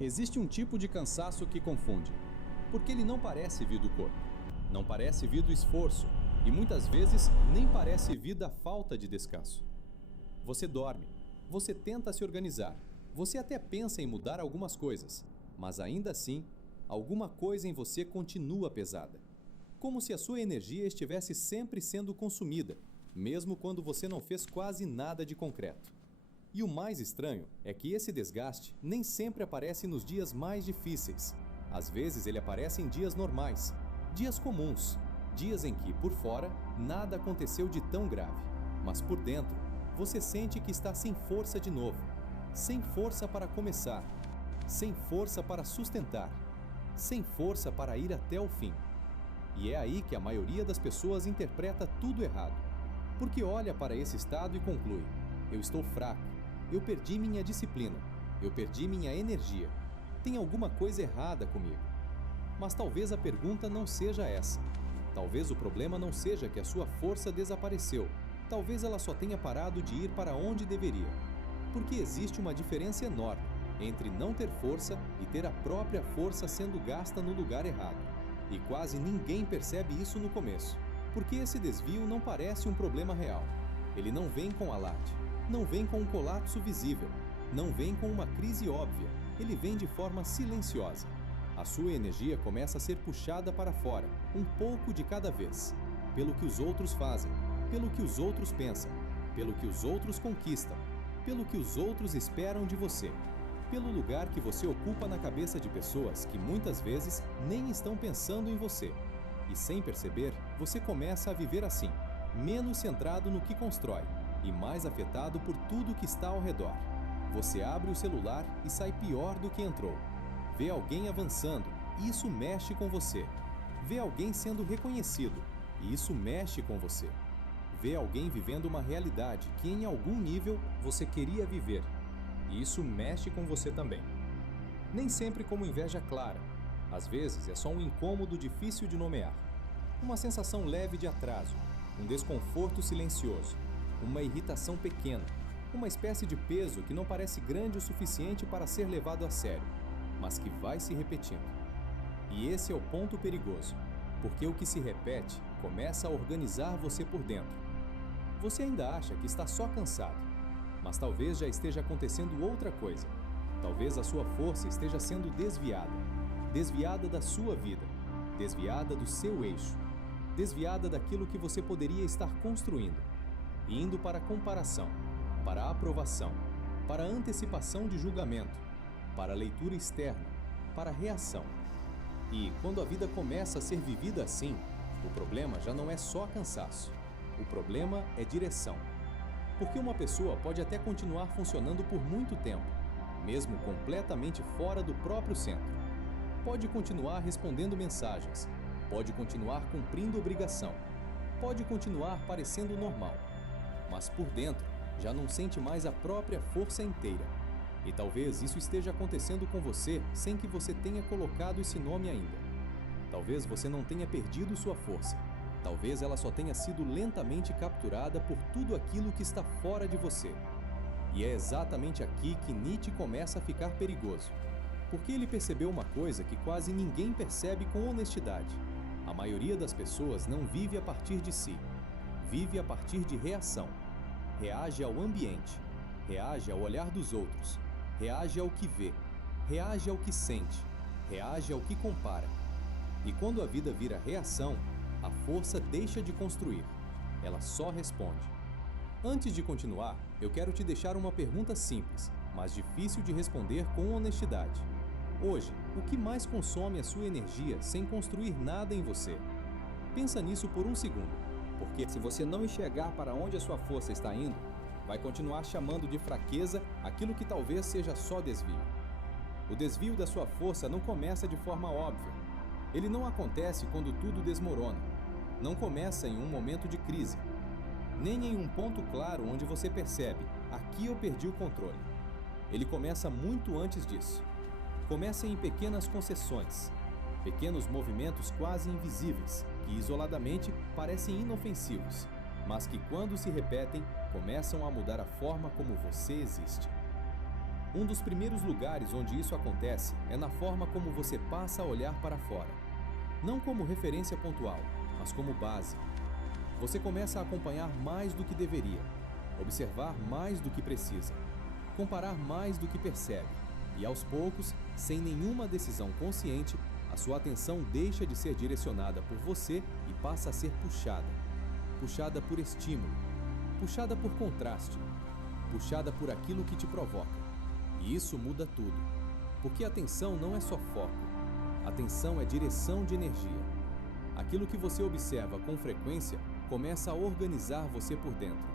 Existe um tipo de cansaço que confunde, porque ele não parece vir do corpo, não parece vir do esforço e muitas vezes nem parece vir da falta de descanso. Você dorme, você tenta se organizar, você até pensa em mudar algumas coisas, mas ainda assim, alguma coisa em você continua pesada. Como se a sua energia estivesse sempre sendo consumida, mesmo quando você não fez quase nada de concreto. E o mais estranho é que esse desgaste nem sempre aparece nos dias mais difíceis. Às vezes ele aparece em dias normais, dias comuns, dias em que, por fora, nada aconteceu de tão grave. Mas por dentro, você sente que está sem força de novo, sem força para começar, sem força para sustentar, sem força para ir até o fim. E é aí que a maioria das pessoas interpreta tudo errado, porque olha para esse estado e conclui: eu estou fraco. Eu perdi minha disciplina, eu perdi minha energia. Tem alguma coisa errada comigo. Mas talvez a pergunta não seja essa. Talvez o problema não seja que a sua força desapareceu. Talvez ela só tenha parado de ir para onde deveria. Porque existe uma diferença enorme entre não ter força e ter a própria força sendo gasta no lugar errado. E quase ninguém percebe isso no começo, porque esse desvio não parece um problema real. Ele não vem com alarde. Não vem com um colapso visível, não vem com uma crise óbvia, ele vem de forma silenciosa. A sua energia começa a ser puxada para fora, um pouco de cada vez, pelo que os outros fazem, pelo que os outros pensam, pelo que os outros conquistam, pelo que os outros esperam de você, pelo lugar que você ocupa na cabeça de pessoas que muitas vezes nem estão pensando em você. E sem perceber, você começa a viver assim, menos centrado no que constrói e mais afetado por tudo que está ao redor. Você abre o celular e sai pior do que entrou. Vê alguém avançando e isso mexe com você. Vê alguém sendo reconhecido e isso mexe com você. Vê alguém vivendo uma realidade que em algum nível você queria viver e isso mexe com você também. Nem sempre como inveja clara. Às vezes é só um incômodo difícil de nomear. Uma sensação leve de atraso, um desconforto silencioso. Uma irritação pequena, uma espécie de peso que não parece grande o suficiente para ser levado a sério, mas que vai se repetindo. E esse é o ponto perigoso, porque o que se repete começa a organizar você por dentro. Você ainda acha que está só cansado, mas talvez já esteja acontecendo outra coisa. Talvez a sua força esteja sendo desviada da sua vida, desviada do seu eixo, desviada daquilo que você poderia estar construindo. Indo para comparação, para aprovação, para antecipação de julgamento, para leitura externa, para reação. E quando a vida começa a ser vivida assim, o problema já não é só cansaço. O problema é direção. Porque uma pessoa pode até continuar funcionando por muito tempo, mesmo completamente fora do próprio centro. Pode continuar respondendo mensagens, pode continuar cumprindo obrigação, pode continuar parecendo normal. Mas por dentro, já não sente mais a própria força inteira. E talvez isso esteja acontecendo com você sem que você tenha colocado esse nome ainda. Talvez você não tenha perdido sua força. Talvez ela só tenha sido lentamente capturada por tudo aquilo que está fora de você. E é exatamente aqui que Nietzsche começa a ficar perigoso. Porque ele percebeu uma coisa que quase ninguém percebe com honestidade. A maioria das pessoas não vive a partir de si. Vive a partir de reação. Reage ao ambiente, reage ao olhar dos outros, reage ao que vê, reage ao que sente, reage ao que compara. E quando a vida vira reação, a força deixa de construir, ela só responde. Antes de continuar, eu quero te deixar uma pergunta simples, mas difícil de responder com honestidade. Hoje, o que mais consome a sua energia sem construir nada em você? Pensa nisso por um segundo. Porque se você não enxergar para onde a sua força está indo, vai continuar chamando de fraqueza aquilo que talvez seja só desvio. O desvio da sua força não começa de forma óbvia. Ele não acontece quando tudo desmorona. Não começa em um momento de crise. Nem em um ponto claro onde você percebe, aqui eu perdi o controle. Ele começa muito antes disso. Começa em pequenas concessões. Pequenos movimentos quase invisíveis, que isoladamente parecem inofensivos, mas que quando se repetem, começam a mudar a forma como você existe. Um dos primeiros lugares onde isso acontece é na forma como você passa a olhar para fora. Não como referência pontual, mas como base. Você começa a acompanhar mais do que deveria, observar mais do que precisa, comparar mais do que percebe, e aos poucos, sem nenhuma decisão consciente, a sua atenção deixa de ser direcionada por você e passa a ser puxada. Puxada por estímulo, puxada por contraste, puxada por aquilo que te provoca. E isso muda tudo, porque a atenção não é só foco. A atenção é direção de energia. Aquilo que você observa com frequência começa a organizar você por dentro.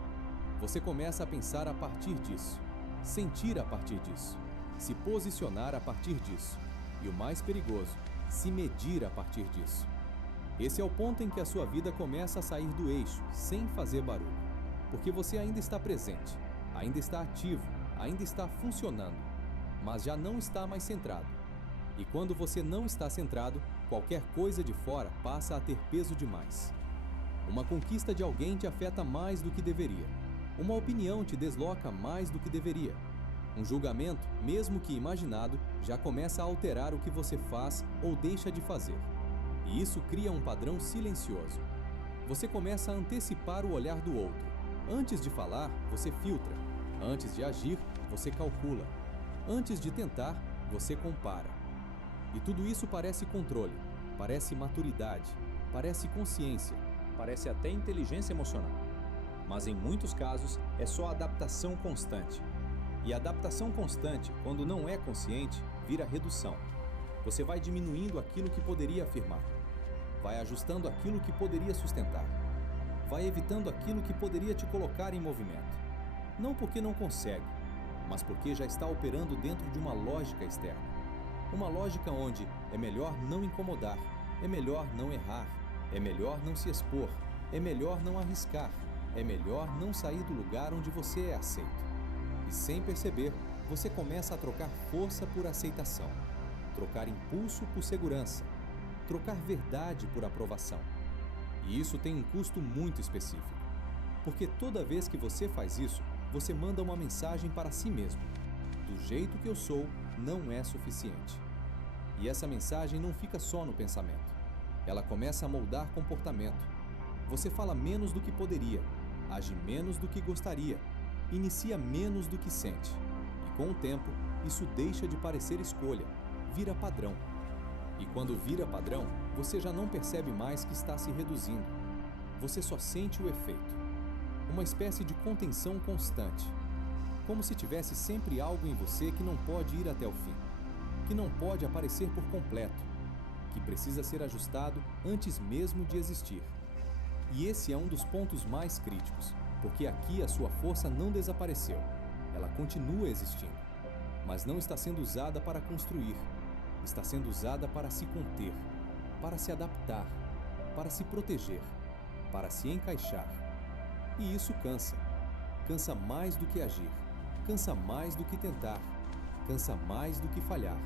Você começa a pensar a partir disso, sentir a partir disso, se posicionar a partir disso. E o mais perigoso, se medir a partir disso. Esse é o ponto em que a sua vida começa a sair do eixo, sem fazer barulho. Porque você ainda está presente, ainda está ativo, ainda está funcionando, mas já não está mais centrado. E quando você não está centrado, qualquer coisa de fora passa a ter peso demais. Uma conquista de alguém te afeta mais do que deveria. Uma opinião te desloca mais do que deveria. Um julgamento, mesmo que imaginado, já começa a alterar o que você faz ou deixa de fazer. E isso cria um padrão silencioso. Você começa a antecipar o olhar do outro. Antes de falar, você filtra. Antes de agir, você calcula. Antes de tentar, você compara. E tudo isso parece controle, parece maturidade, parece consciência, parece até inteligência emocional. Mas em muitos casos, é só adaptação constante. E a adaptação constante, quando não é consciente, vira redução. Você vai diminuindo aquilo que poderia afirmar. Vai ajustando aquilo que poderia sustentar. Vai evitando aquilo que poderia te colocar em movimento. Não porque não consegue, mas porque já está operando dentro de uma lógica externa. Uma lógica onde é melhor não incomodar, é melhor não errar, é melhor não se expor, é melhor não arriscar, é melhor não sair do lugar onde você é aceito. E sem perceber, você começa a trocar força por aceitação, trocar impulso por segurança, trocar verdade por aprovação. E isso tem um custo muito específico, porque toda vez que você faz isso, você manda uma mensagem para si mesmo. Do jeito que eu sou, não é suficiente. E essa mensagem não fica só no pensamento. Ela começa a moldar comportamento. Você fala menos do que poderia, age menos do que gostaria, inicia menos do que sente. E com o tempo, isso deixa de parecer escolha, vira padrão. E quando vira padrão, você já não percebe mais que está se reduzindo. Você só sente o efeito. Uma espécie de contenção constante. Como se tivesse sempre algo em você que não pode ir até o fim, que não pode aparecer por completo, que precisa ser ajustado antes mesmo de existir. E esse é um dos pontos mais críticos, porque aqui a sua força não desapareceu, ela continua existindo, mas não está sendo usada para construir, está sendo usada para se conter, para se adaptar, para se proteger, para se encaixar. E isso cansa. Cansa mais do que agir, cansa mais do que tentar, cansa mais do que falhar,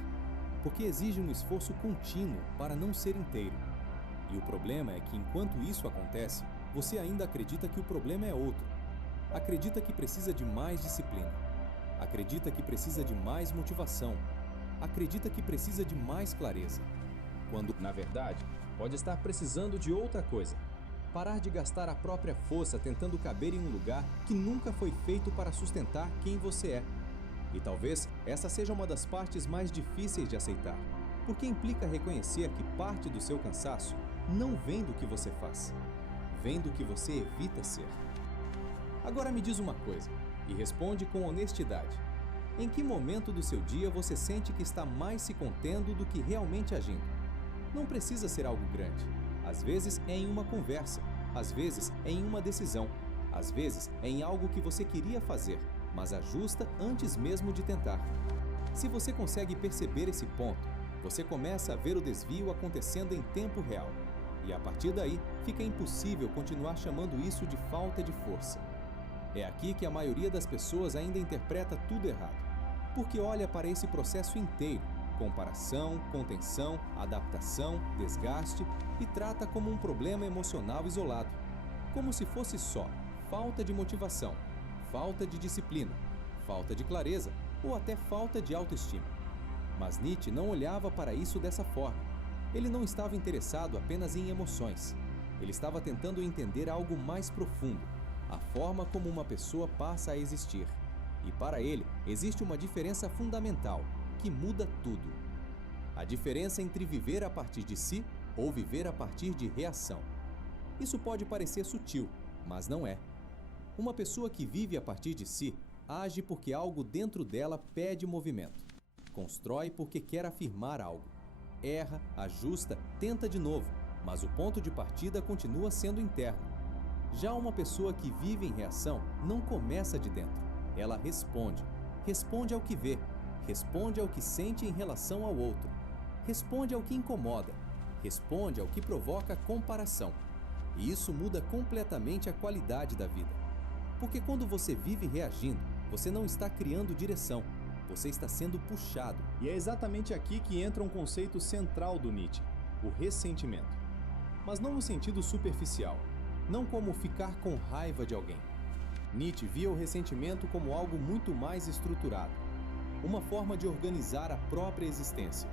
porque exige um esforço contínuo para não ser inteiro. E o problema é que enquanto isso acontece, você ainda acredita que o problema é outro. Acredita que precisa de mais disciplina. Acredita que precisa de mais motivação. Acredita que precisa de mais clareza. Quando, na verdade, pode estar precisando de outra coisa. Parar de gastar a própria força tentando caber em um lugar que nunca foi feito para sustentar quem você é. E talvez essa seja uma das partes mais difíceis de aceitar, porque implica reconhecer que parte do seu cansaço não vem do que você faz, vem do que você evita ser. Agora me diz uma coisa, e responde com honestidade. Em que momento do seu dia você sente que está mais se contendo do que realmente agindo? Não precisa ser algo grande. Às vezes é em uma conversa, às vezes é em uma decisão, às vezes é em algo que você queria fazer, mas ajusta antes mesmo de tentar. Se você consegue perceber esse ponto, você começa a ver o desvio acontecendo em tempo real. E a partir daí, fica impossível continuar chamando isso de falta de força. É aqui que a maioria das pessoas ainda interpreta tudo errado, porque olha para esse processo inteiro, comparação, contenção, adaptação, desgaste, e trata como um problema emocional isolado, como se fosse só falta de motivação, falta de disciplina, falta de clareza, ou até falta de autoestima. Mas Nietzsche não olhava para isso dessa forma. Ele não estava interessado apenas em emoções. Ele estava tentando entender algo mais profundo, a forma como uma pessoa passa a existir. E para ele, existe uma diferença fundamental, que muda tudo. A diferença entre viver a partir de si ou viver a partir de reação. Isso pode parecer sutil, mas não é. Uma pessoa que vive a partir de si age porque algo dentro dela pede movimento. Constrói porque quer afirmar algo. Erra, ajusta, tenta de novo, mas o ponto de partida continua sendo interno. Já uma pessoa que vive em reação não começa de dentro. Ela responde. Responde ao que vê. Responde ao que sente em relação ao outro. Responde ao que incomoda. Responde ao que provoca comparação. E isso muda completamente a qualidade da vida. Porque quando você vive reagindo, você não está criando direção. Você está sendo puxado. E é exatamente aqui que entra um conceito central do Nietzsche, o ressentimento. Mas não no sentido superficial, não como ficar com raiva de alguém. Nietzsche via o ressentimento como algo muito mais estruturado, uma forma de organizar a própria existência,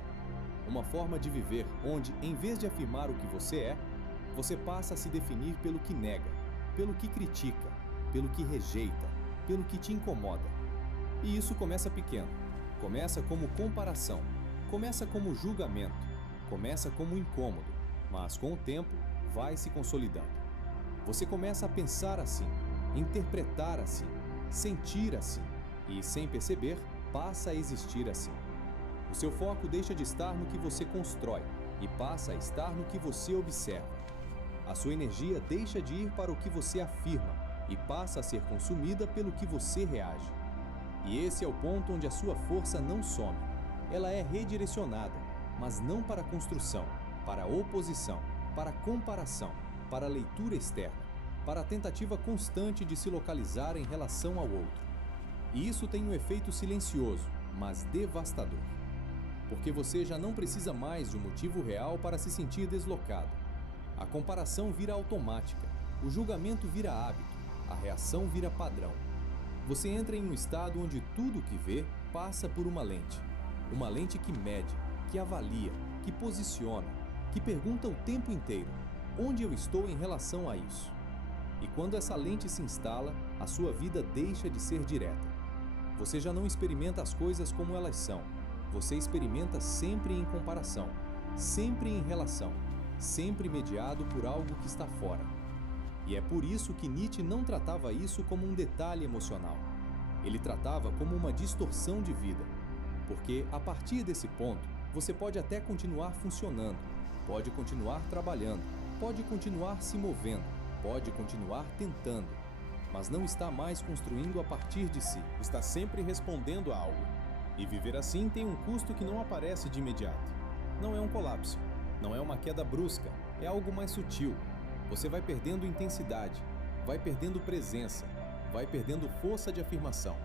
uma forma de viver onde, em vez de afirmar o que você é, você passa a se definir pelo que nega, pelo que critica, pelo que rejeita, pelo que te incomoda. E isso começa pequeno, começa como comparação, começa como julgamento, começa como incômodo, mas com o tempo vai se consolidando. Você começa a pensar assim, interpretar assim, sentir assim e, sem perceber, passa a existir assim. O seu foco deixa de estar no que você constrói e passa a estar no que você observa. A sua energia deixa de ir para o que você afirma e passa a ser consumida pelo que você reage. E esse é o ponto onde a sua força não some. Ela é redirecionada, mas não para construção, para oposição, para comparação, para leitura externa, para a tentativa constante de se localizar em relação ao outro. E isso tem um efeito silencioso, mas devastador. Porque você já não precisa mais de um motivo real para se sentir deslocado. A comparação vira automática, o julgamento vira hábito, a reação vira padrão. Você entra em um estado onde tudo o que vê passa por uma lente que mede, que avalia, que posiciona, que pergunta o tempo inteiro: onde eu estou em relação a isso? E quando essa lente se instala, a sua vida deixa de ser direta. Você já não experimenta as coisas como elas são. Você experimenta sempre em comparação, sempre em relação, sempre mediado por algo que está fora. E é por isso que Nietzsche não tratava isso como um detalhe emocional. Ele tratava como uma distorção de vida. Porque, a partir desse ponto, você pode até continuar funcionando, pode continuar trabalhando, pode continuar se movendo, pode continuar tentando, mas não está mais construindo a partir de si. Está sempre respondendo a algo. E viver assim tem um custo que não aparece de imediato. Não é um colapso, não é uma queda brusca, é algo mais sutil. Você vai perdendo intensidade, vai perdendo presença, vai perdendo força de afirmação,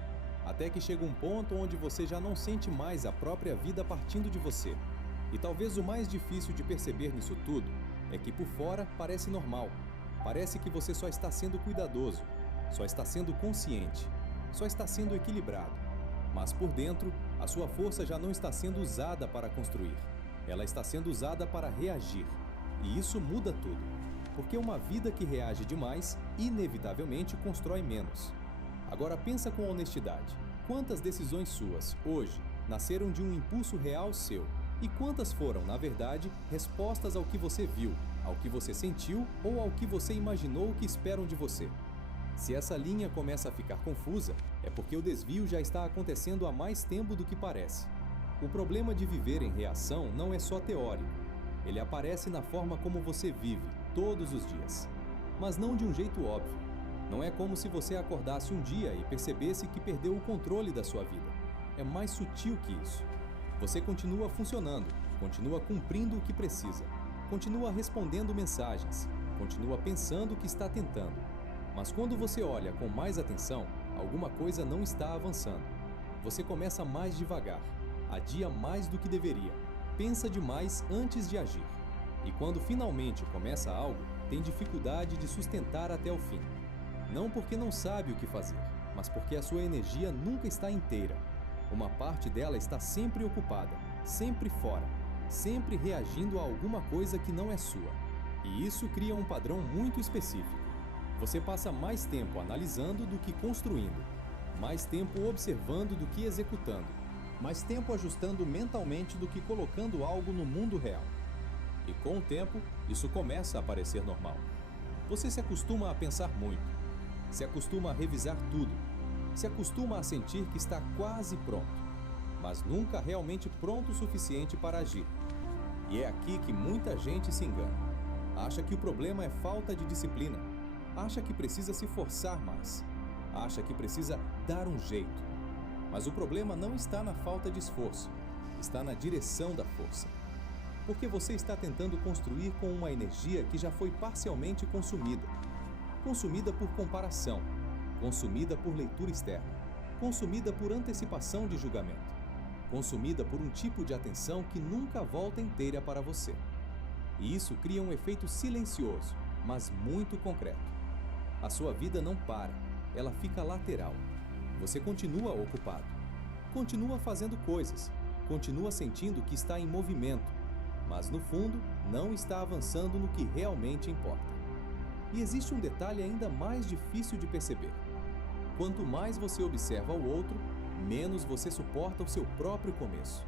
até que chega um ponto onde você já não sente mais a própria vida partindo de você. E talvez o mais difícil de perceber nisso tudo é que por fora parece normal, parece que você só está sendo cuidadoso, só está sendo consciente, só está sendo equilibrado. Mas por dentro, a sua força já não está sendo usada para construir, ela está sendo usada para reagir. E isso muda tudo. Porque uma vida que reage demais, inevitavelmente constrói menos. Agora pensa com honestidade. Quantas decisões suas, hoje, nasceram de um impulso real seu? E quantas foram, na verdade, respostas ao que você viu, ao que você sentiu ou ao que você imaginou que esperam de você? Se essa linha começa a ficar confusa, é porque o desvio já está acontecendo há mais tempo do que parece. O problema de viver em reação não é só teórico. Ele aparece na forma como você vive, todos os dias. Mas não de um jeito óbvio. Não é como se você acordasse um dia e percebesse que perdeu o controle da sua vida. É mais sutil que isso. Você continua funcionando, continua cumprindo o que precisa, continua respondendo mensagens, continua pensando o que está tentando. Mas quando você olha com mais atenção, alguma coisa não está avançando. Você começa mais devagar, adia mais do que deveria, pensa demais antes de agir. E quando finalmente começa algo, tem dificuldade de sustentar até o fim. Não porque não sabe o que fazer, mas porque a sua energia nunca está inteira. Uma parte dela está sempre ocupada, sempre fora, sempre reagindo a alguma coisa que não é sua. E isso cria um padrão muito específico. Você passa mais tempo analisando do que construindo, mais tempo observando do que executando, mais tempo ajustando mentalmente do que colocando algo no mundo real. E com o tempo, isso começa a parecer normal. Você se acostuma a pensar muito, se acostuma a revisar tudo, se acostuma a sentir que está quase pronto, mas nunca realmente pronto o suficiente para agir. E é aqui que muita gente se engana. Acha que o problema é falta de disciplina, acha que precisa se forçar mais, acha que precisa dar um jeito. Mas o problema não está na falta de esforço, está na direção da força. Porque você está tentando construir com uma energia que já foi parcialmente consumida. Consumida por comparação, consumida por leitura externa, consumida por antecipação de julgamento, consumida por um tipo de atenção que nunca volta inteira para você. E isso cria um efeito silencioso, mas muito concreto. A sua vida não para, ela fica lateral. Você continua ocupado, continua fazendo coisas, continua sentindo que está em movimento, mas no fundo não está avançando no que realmente importa. E existe um detalhe ainda mais difícil de perceber. Quanto mais você observa o outro, menos você suporta o seu próprio começo.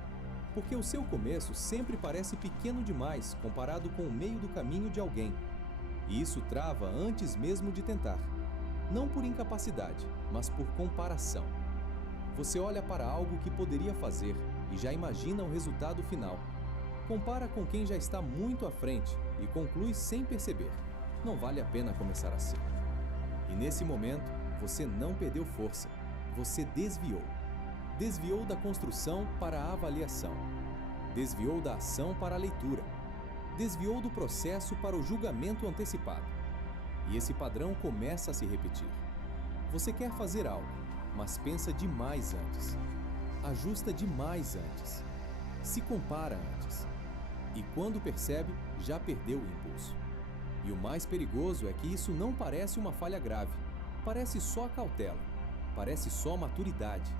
Porque o seu começo sempre parece pequeno demais comparado com o meio do caminho de alguém. E isso trava antes mesmo de tentar. Não por incapacidade, mas por comparação. Você olha para algo que poderia fazer e já imagina o resultado final. Compara com quem já está muito à frente e conclui sem perceber. Não vale a pena começar assim. E nesse momento, você não perdeu força. Você desviou. Desviou da construção para a avaliação. Desviou da ação para a leitura. Desviou do processo para o julgamento antecipado. E esse padrão começa a se repetir. Você quer fazer algo, mas pensa demais antes. Ajusta demais antes. Se compara antes. E quando percebe, já perdeu o impulso. E o mais perigoso é que isso não parece uma falha grave. Parece só cautela. Parece só maturidade.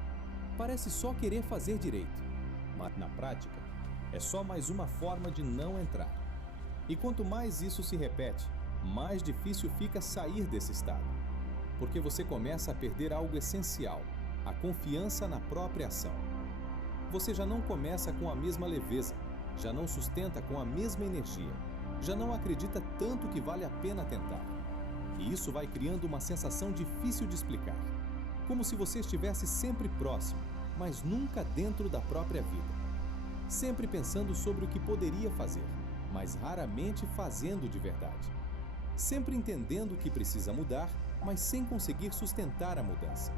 Parece só querer fazer direito. Mas na prática, é só mais uma forma de não entrar. E quanto mais isso se repete, mais difícil fica sair desse estado. Porque você começa a perder algo essencial, a confiança na própria ação. Você já não começa com a mesma leveza, já não sustenta com a mesma energia, já não acredita tanto que vale a pena tentar. E isso vai criando uma sensação difícil de explicar. Como se você estivesse sempre próximo, mas nunca dentro da própria vida. Sempre pensando sobre o que poderia fazer, mas raramente fazendo de verdade. Sempre entendendo que precisa mudar, mas sem conseguir sustentar a mudança.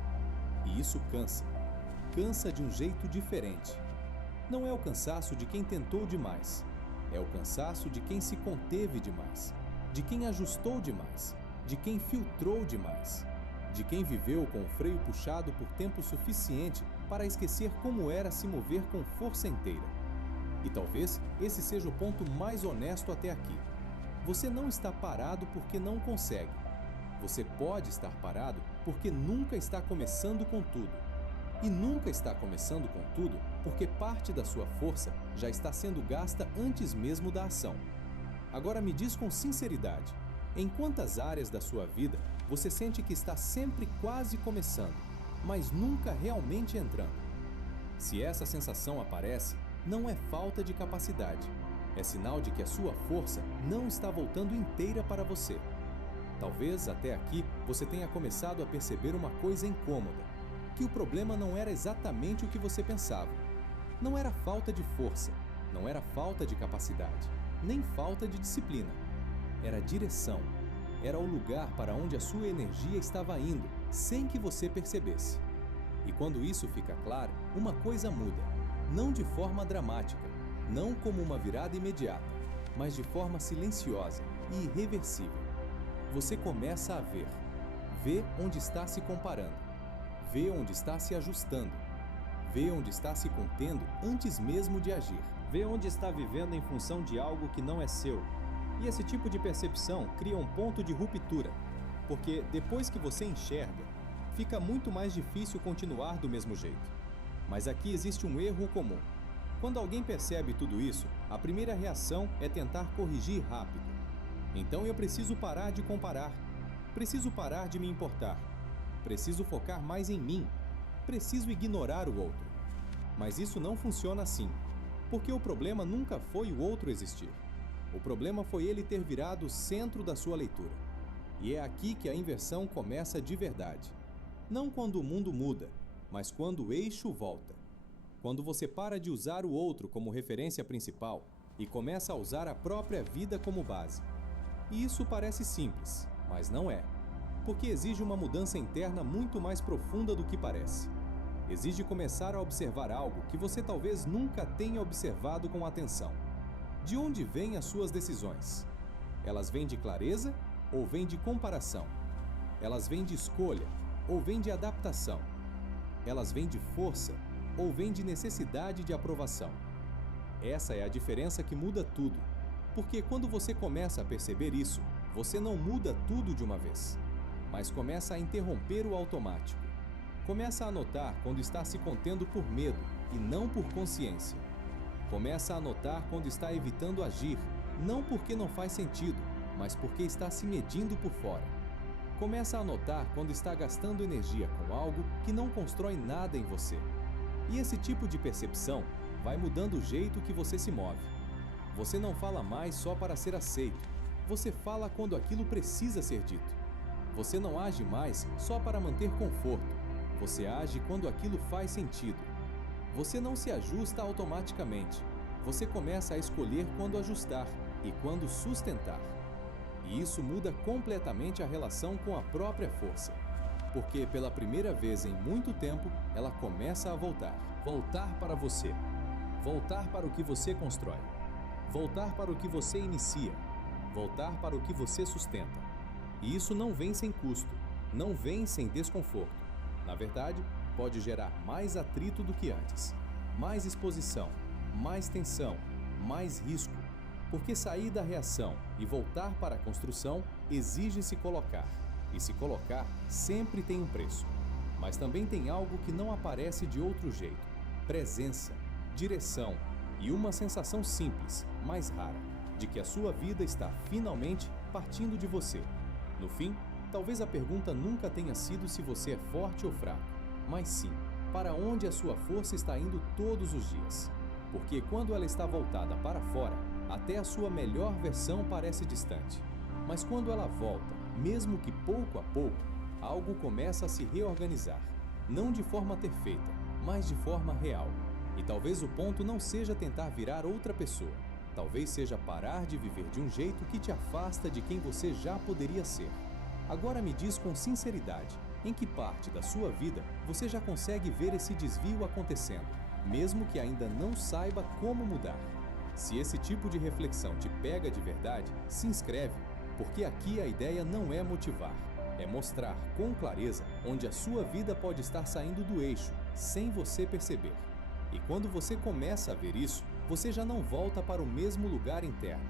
E isso cansa. Cansa de um jeito diferente. Não é o cansaço de quem tentou demais. É o cansaço de quem se conteve demais. De quem ajustou demais. De quem filtrou demais. De quem viveu com o freio puxado por tempo suficiente para esquecer como era se mover com força inteira. E talvez esse seja o ponto mais honesto até aqui. Você não está parado porque não consegue. Você pode estar parado porque nunca está começando com tudo. E nunca está começando com tudo porque parte da sua força já está sendo gasta antes mesmo da ação. Agora me diz com sinceridade, em quantas áreas da sua vida você sente que está sempre quase começando, mas nunca realmente entrando? Se essa sensação aparece, não é falta de capacidade. É sinal de que a sua força não está voltando inteira para você. Talvez até aqui você tenha começado a perceber uma coisa incômoda, que o problema não era exatamente o que você pensava. Não era falta de força, não era falta de capacidade, nem falta de disciplina. Era direção. Era o lugar para onde a sua energia estava indo, sem que você percebesse. E quando isso fica claro, uma coisa muda. Não de forma dramática, não como uma virada imediata, mas de forma silenciosa e irreversível. Você começa a ver. Vê onde está se comparando. Vê onde está se ajustando. Vê onde está se contendo antes mesmo de agir. Vê onde está vivendo em função de algo que não é seu. E esse tipo de percepção cria um ponto de ruptura, porque depois que você enxerga, fica muito mais difícil continuar do mesmo jeito. Mas aqui existe um erro comum. Quando alguém percebe tudo isso, a primeira reação é tentar corrigir rápido. Então eu preciso parar de comparar. Preciso parar de me importar. Preciso focar mais em mim. Preciso ignorar o outro. Mas isso não funciona assim, porque o problema nunca foi o outro existir. O problema foi ele ter virado o centro da sua leitura. E é aqui que a inversão começa de verdade. Não quando o mundo muda, mas quando o eixo volta. Quando você para de usar o outro como referência principal e começa a usar a própria vida como base. E isso parece simples, mas não é. Porque exige uma mudança interna muito mais profunda do que parece. Exige começar a observar algo que você talvez nunca tenha observado com atenção. De onde vêm as suas decisões? Elas vêm de clareza ou vêm de comparação? Elas vêm de escolha ou vêm de adaptação? Elas vêm de força ou vêm de necessidade de aprovação? Essa é a diferença que muda tudo. Porque quando você começa a perceber isso, você não muda tudo de uma vez, mas começa a interromper o automático. Começa a notar quando está se contendo por medo e não por consciência. Começa a notar quando está evitando agir, não porque não faz sentido, mas porque está se medindo por fora. Começa a notar quando está gastando energia com algo que não constrói nada em você. E esse tipo de percepção vai mudando o jeito que você se move. Você não fala mais só para ser aceito. Você fala quando aquilo precisa ser dito. Você não age mais só para manter conforto. Você age quando aquilo faz sentido. Você não se ajusta automaticamente. Você começa a escolher quando ajustar e quando sustentar. E isso muda completamente a relação com a própria força. Porque pela primeira vez em muito tempo, ela começa a voltar. Voltar para você. Voltar para o que você constrói. Voltar para o que você inicia. Voltar para o que você sustenta. E isso não vem sem custo. Não vem sem desconforto. Na verdade, pode gerar mais atrito do que antes. Mais exposição, mais tensão, mais risco. Porque sair da reação e voltar para a construção exige se colocar. E se colocar sempre tem um preço. Mas também tem algo que não aparece de outro jeito. Presença, direção e uma sensação simples, mas rara, de que a sua vida está finalmente partindo de você. No fim, talvez a pergunta nunca tenha sido se você é forte ou fraco, mas sim, para onde a sua força está indo todos os dias. Porque quando ela está voltada para fora, até a sua melhor versão parece distante. Mas quando ela volta, mesmo que pouco a pouco, algo começa a se reorganizar. Não de forma perfeita, mas de forma real. E talvez o ponto não seja tentar virar outra pessoa. Talvez seja parar de viver de um jeito que te afasta de quem você já poderia ser. Agora me diz com sinceridade, em que parte da sua vida você já consegue ver esse desvio acontecendo, mesmo que ainda não saiba como mudar? Se esse tipo de reflexão te pega de verdade, se inscreve, porque aqui a ideia não é motivar, é mostrar com clareza onde a sua vida pode estar saindo do eixo, sem você perceber. E quando você começa a ver isso, você já não volta para o mesmo lugar interno.